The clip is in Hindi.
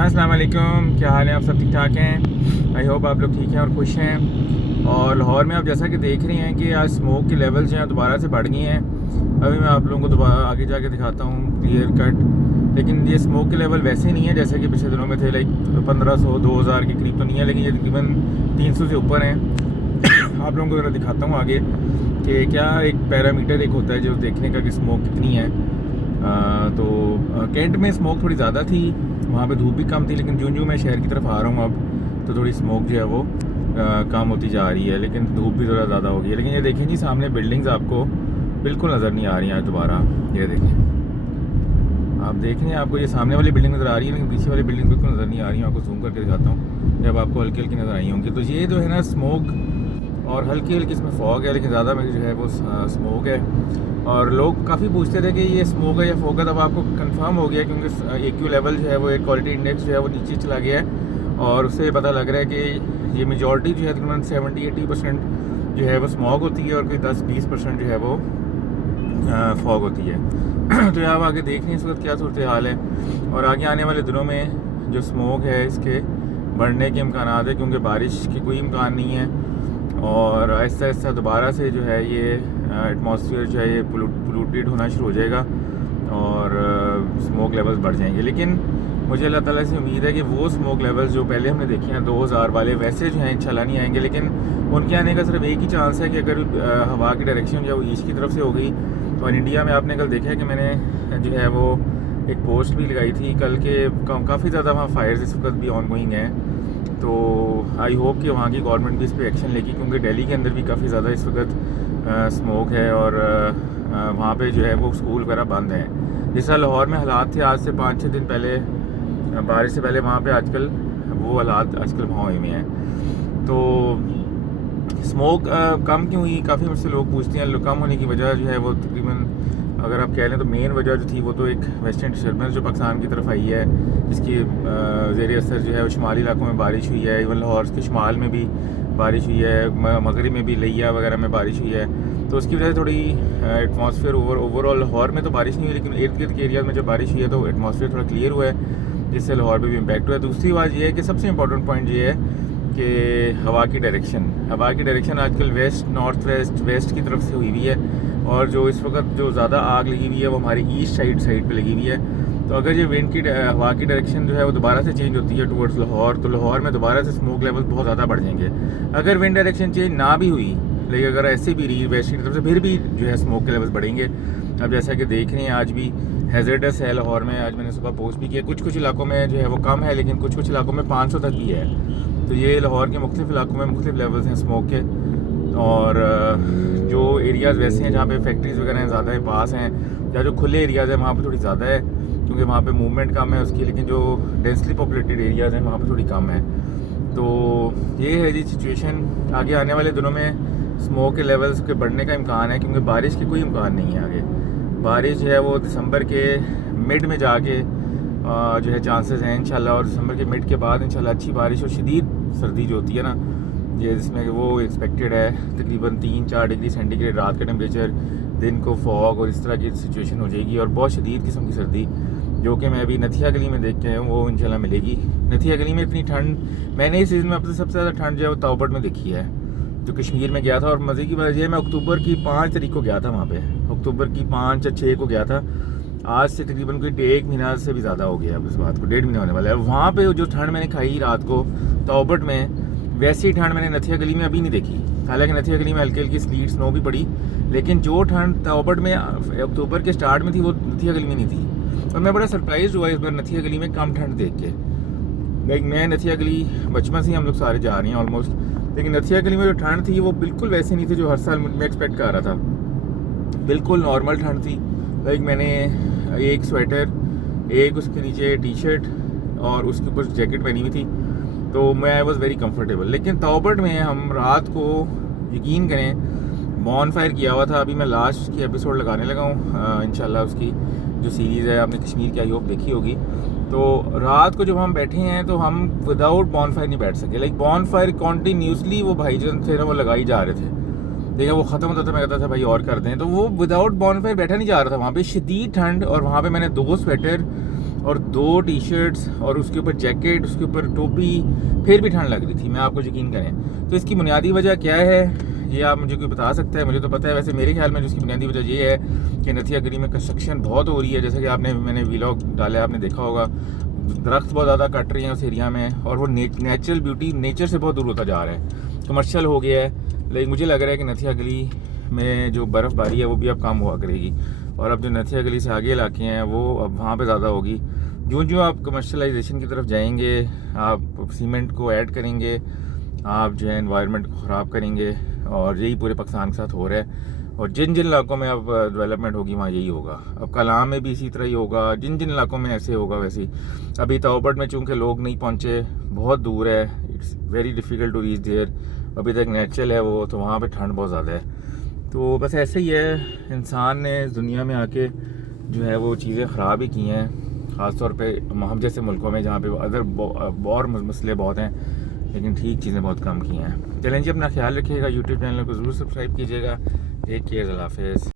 अस्सलाम वालेकुम, क्या हाल है? आप सब ठीक ठाक हैं? आई होप आप लोग ठीक हैं और खुश हैं। और लाहौर में आप जैसा कि देख रहे हैं कि आज स्मोक की लेवल जो है दोबारा से बढ़ गई हैं। अभी मैं आप लोगों को दोबारा आगे जाके दिखाता हूँ क्लियर कट। लेकिन ये स्मोक के लेवल वैसे नहीं है जैसे कि पिछले दिनों में थे, लाइक 1500-2000 के करीब तो नहीं है, लेकिन ये तकरीबन 300 से ऊपर हैं। आप लोगों को ज़रा दिखाता हूँ आगे कि क्या एक पैरामीटर एक होता है जो देखने का कि स्मोक कितनी है। तो कैंट में स्मोक थोड़ी ज़्यादा थी, वहाँ पे धूप भी कम थी, लेकिन जूं मैं शहर की तरफ आ रहा हूँ अब तो थोड़ी स्मोक जो है वो कम होती जा रही है, लेकिन धूप भी थोड़ा ज़्यादा हो गई है। लेकिन ये देखें जी, सामने बिल्डिंग्स आपको बिल्कुल नज़र नहीं आ रही हैं आज दोबारा। ये देखें, आप देख रहे हैं, आपको ये सामने वाली बिल्डिंग नज़र आ रही है, लेकिन पीछे वाली बिल्डिंग बिल्कुल नज़र नहीं आ रही है। आपको जूम करके दिखाता हूँ, जब आपको हल्की हल्की नज़र आई होंगी। तो ये जो है ना स्मोक, और हल्की हल्की इसमें फॉग है, लेकिन ज़्यादा में जो है वो स्मोक है। और लोग काफ़ी पूछते थे कि ये स्मोक है या फॉग है, तब आपको कंफर्म हो गया क्योंकि एक्यू लेवल जो है वो, एक क्वालिटी इंडेक्स जो है वो नीचे चला गया है। और उससे पता लग रहा है कि ये मेजॉरिटी जो है तकरीबन 70-80% जो है वो स्मोक होती है और कोई 10-20% जो है वो फॉग होती है। तो आप आगे देख रहे हैं इस वक्त क्या सूरत हाल है। और आगे आने वाले दिनों में जो स्मोक है इसके बढ़ने के इम्कान है, क्योंकि बारिश की कोई इम्कान नहीं है। और आहिस्ता आहिस्ता दोबारा से जो है ये एटमॉस्फेयर जो है ये पोल्यूटेड होना शुरू हो जाएगा और स्मोक लेवल्स बढ़ जाएंगे। लेकिन मुझे अल्लाह ताला से उम्मीद है कि वो स्मोक लेवल्स जो पहले हमने देखे हैं 2000 वाले, वैसे जो हैं इंशाल्लाह नहीं आएंगे। लेकिन उनके आने का सिर्फ एक ही चांस है कि अगर हवा की डायरेक्शन जो है ईस्ट की तरफ से हो गई। तो इंडिया में आपने कल देखा है कि मैंने जो है वो एक पोस्ट भी लगाई थी कल के, काफ़ी ज़्यादा वहाँ फायर्स इस वक्त भी ऑन गोइंग हैं। तो आई होप कि वहाँ की गवर्नमेंट भी इस पर एक्शन लेगी, क्योंकि दिल्ली के अंदर भी काफ़ी ज़्यादा इस वक्त स्मोक है और वहाँ पे जो है वो स्कूल वगैरह बंद हैं। जिस तरह लाहौर में हालात थे आज से 5-6 दिन पहले, बारिश से पहले, वहाँ पे आजकल वो हालात आजकल वहाँ हुए हैं। तो स्मोक कम क्यों हुई, काफ़ी मुझसे लोग पूछते हैं। कम होने की वजह जो है वो तकरीबन अगर आप कह लें तो मेन वजह जो थी वो तो एक वेस्टर्न डिस्टर्बेंस जो पाकिस्तान की तरफ आई है, जिसकी ज़ेर असर जो है वो शुमाली इलाकों में बारिश हुई है। इवन लाहौर के शुमाल में भी बारिश हुई है, मगरिब में भी, लिया वगैरह में बारिश हुई है। तो उसकी वजह से थोड़ी एटमॉस्फेयर ओवरऑल लाहौर में तो बारिश नहीं हुई, लेकिन इर्द गिर्द के एरिया में जब बारिश हुई है तो एटमॉस्फेयर थोड़ा क्लियर हुआ है, जिससे लाहौर पर भी इम्पैक्ट हुआ है। दूसरी बात ये है कि सबसे इंपॉर्टेंट पॉइंट ये है कि हवा की डायरेक्शन आजकल वेस्ट, नॉर्थ वेस्ट की तरफ से हुई हुई है। और जो इस वक्त जो ज़्यादा आग लगी हुई है वो हमारी ईस्ट साइड पे लगी हुई है। तो अगर ये विंड की हवा की डायरेक्शन जो है वो दोबारा से चेंज होती है टुवर्ड्स लाहौर, तो लाहौर में दोबारा से स्मोक लेवल बहुत ज़्यादा बढ़ जाएंगे। अगर विंड डायरेक्शन चेंज ना भी हुई, लेकिन अगर ऐसे भी रही वेस्ट की तरफ से, फिर भी जो है स्मोक के लेवल्स बढ़ेंगे। अब जैसा कि देख रहे हैं आज भी हैज़र्डस है लाहौर में। आज मैंने सुबह पोस्ट भी किया, कुछ इलाकों में जो है वो कम है, लेकिन कुछ इलाकों में 500 तक भी है। तो ये लाहौर के मुख्तलिफ इलाकों में मुख्तलिफ लेवल्स हैं स्मोक के। और जो एरियाज़ वैसे हैं जहाँ पे फैक्ट्रीज़ वगैरह ज़्यादा है पास हैं, या जो खुले एरियाज़ हैं वहाँ पे थोड़ी ज़्यादा है, क्योंकि वहाँ पे मूवमेंट कम है उसकी। लेकिन जो डेंसली पॉपुलेटेड एरियाज़ हैं वहाँ पे थोड़ी कम है। तो ये है जी सिचुएशन। आगे आने वाले दिनों में स्मोक के लेवल्स के बढ़ने का इम्कान है, क्योंकि बारिश की कोई इम्कान नहीं है आगे। बारिश जो है वो दिसंबर के मिड में जाके जो है चांसेस हैं इंशाल्लाह, और दिसंबर के मिड के बाद इंशाल्लाह अच्छी बारिश और शदीद सर्दी जो होती है ना, ये जिसमें वो एक्सपेक्टेड है तकरीबन 3-4 डिग्री सेंटीग्रेड रात का टेम्परेचर, दिन को फॉग और इस तरह की सिचुएशन हो जाएगी। और बहुत शदीद किस्म की सर्दी जो कि मैं अभी नथिया गली में देख के आया हूँ वो इंशाल्लाह मिलेगी। नथिया गली में इतनी ठंड मैंने इस सीज़न में अपने सबसे ज़्यादा ठंड जो है वो ताओबट में देखी है, जो कश्मीर में गया था। और मज़े की बात यह है, मैं अक्टूबर की 5 तारीख को गया था वहाँ पर, अक्टूबर की 5 या 6 को गया था। आज से तकरीबन कोई 1 महीना से भी ज़्यादा हो गया है, इस बात को 1.5 महीना होने वाला है। वहाँ पे जो ठंड मैंने खाई रात को ताओबट में, वैसी ठंड मैंने नथिया गली में अभी नहीं देखी। हालांकि नथिया गली में हल्की हल्की स्लीट स्नो भी पड़ी, लेकिन जो ठंड ताओबट में अक्टूबर के स्टार्ट में थी वो नथिया गली में नहीं थी। और मैं बड़ा सरप्राइज हुआ इस बार नथिया गली में कम ठंड देख के। लाइक मैं नथिया गली बचपन से ही हम लोग सारे जा रहे हैं ऑलमोस्ट, लेकिन नथिया गली में जो ठंड थी वो बिल्कुल वैसी नहीं थी जो हर साल मैं एक्सपेक्ट कर रहा था। बिल्कुल नॉर्मल ठंड थी। लाइक मैंने एक स्वेटर, एक उसके नीचे टी शर्ट और उसके ऊपर जैकेट पहनी हुई थी, तो मैं आई वॉज़ वेरी कंफर्टेबल। लेकिन ताओबट में हम रात को, यकीन करें, बॉन फायर किया हुआ था। अभी मैं लास्ट की एपिसोड लगाने लगा हूँ इंशाल्लाह, उसकी जो सीरीज़ है आपने कश्मीर की आई होप देखी होगी। तो रात को जब हम बैठे हैं तो हम विदाउट बॉन फायर नहीं बैठ सके। लाइक बॉन फायर कॉन्टीन्यूसली वो भाई जो थे ना वो लगाई जा रहे थे, देखा वो ख़त्म होता था, मैं कहता था भाई और कर दें, तो वो विदाउट बॉन फायर बैठा नहीं जा रहा था। वहाँ पे शदीद ठंड, और वहाँ पे मैंने 2 स्वेटर और 2 टी शर्ट्स और उसके ऊपर जैकेट, उसके ऊपर टोपी, फिर भी ठंड लग रही थी, मैं आपको यकीन करें। तो इसकी बुनियादी वजह क्या है ये आप मुझे कोई बता सकता है? मुझे तो पता है, वैसे मेरे ख्याल में जो इसकी बुनियादी वजह ये है कि नथिया गली में कंस्ट्रक्शन बहुत हो रही है। जैसे कि मैंने व्लॉग डाला है, आपने देखा होगा, दरख्त बहुत ज़्यादा कट रही हैं उस एरिया में, और वो नेचुरल ब्यूटी, नेचर से बहुत दूर होता जा रहा है, कमर्शियल हो गया है। लेकिन मुझे लग रहा है कि नथिया गली में जो बर्फ़बारी है वो भी अब कम हुआ करेगी, और अब जो नथिया गली से आगे इलाके हैं वो अब वहाँ पे ज़्यादा होगी। जो आप कमर्शलाइजेशन की तरफ जाएंगे, आप सीमेंट को ऐड करेंगे, आप जो है एनवायरनमेंट को ख़राब करेंगे, और यही पूरे पाकिस्तान के साथ हो रहा है। और जिन जिन इलाकों में अब डेवलपमेंट होगी वहाँ यही होगा। अब कलाम में भी इसी तरह ही होगा, जिन जिन इलाकों में ऐसे होगा वैसे ही। अभी तोबट में चूँकि लोग नहीं पहुँचे, बहुत दूर है, it's very difficult to reach there, अभी तक नेचुरल है वो, तो वहाँ पे ठंड बहुत ज़्यादा है। तो बस ऐसे ही है, इंसान ने दुनिया में आके जो है वो चीज़ें ख़राब ही की हैं, ख़ास तौर पे हम जैसे मुल्कों में जहाँ पे अदर और मसले बहुत हैं, लेकिन ठीक चीज़ें बहुत कम की हैं। चलें जी, अपना ख्याल रखिएगा, यूट्यूब चैनल को ज़रूर सब्सक्राइब कीजिएगा। टेक केयर, अल्लाह हाफ़िज़।